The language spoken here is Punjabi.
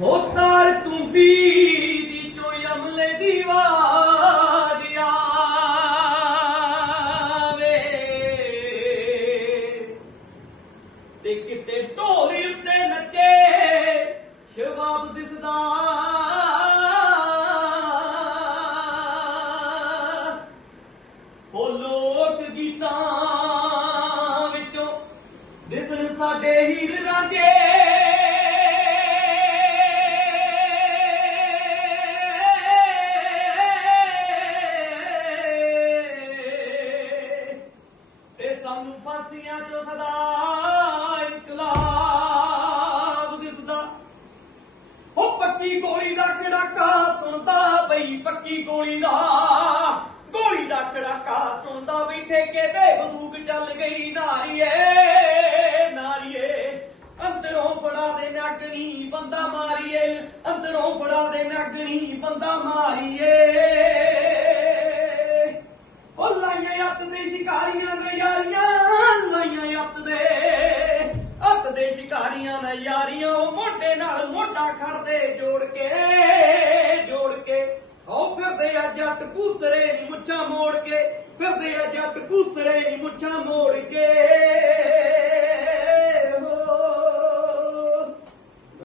ਹੋ ਤਾਰ ਤੁੰਬੀ ਦੀ ਚੋ ਅਮਲੇ ਦੀ ਆਵਾਜ਼ ਤੇ ਕਿਤੇ ਢੋਲੀ ਉੱਤੇ ਨੱਚੇ, ਸ਼ਬਾਬ ਦਿਸਦਾ। ਉਹ ਲੋਕ ਗੀਤਾਂ ਵਿੱਚੋਂ ਦਿਸਣ ਸਾਡੇ ਹੀਰ ਰਾਂਝੇ ਸਾਨੂੰ ਫਾਂਸੀਆਂ ਚੋਂ ਸਦਾ ਇਨਕਲਾਬ ਦਿਸਦਾ। ਹੋ ਪੱਕੀ ਗੋਲੀ ਦਾ ਖੜਾਕਾ ਸੁਣਦਾ ਬਈ, ਪੱਕੀ ਗੋਲੀ ਦਾ ਗੋਲੀ ਦਾ ਖੜਾਕਾ ਸੁਣਦਾ ਬਈ, ਠੇਕੇ ਤੇ ਬੰਦੂਕ ਚੱਲ ਗਈ ਨਾਰੀਏ ਨਾਰੀਏ ਅੰਦਰੋਂ ਬੜਾ ਦੇ ਨਗਣੀ ਬੰਦਾ ਮਾਰੀਏ। ਅੰਦਰੋਂ ਬੜਾ ਦੇ ਨਗਣੀ ਬੰਦਾ ਮਾਰੀਏ। ਅੱਤ ਦੇ ਸ਼ਿਕਾਰੀਆਂ ਨੇ ਯਾਰੀਆਂ ਲਾਈਆਂ ਅੱਤ ਦੇ। ਅੱਤ ਦੇ ਸ਼ਿਕਾਰੀਆਂ ਨੇ ਯਾਰੀਆਂ ਉਹ ਮੋਢੇ ਨਾਲ ਮੋਢਾ ਖੜਦੇ ਜੋੜ ਕੇ ਜੋੜ ਕੇ। ਆਓ ਫਿਰਦੇ ਆ ਜੱਟ ਪੂਸਰੇ ਨੀ ਮੁੱਛਾਂ ਮੋੜ ਕੇ, ਫਿਰਦੇ ਆ ਜੱਟ ਪੂਸਰੇ ਨੀ ਮੁੱਛਾਂ ਮੋੜ ਕੇ।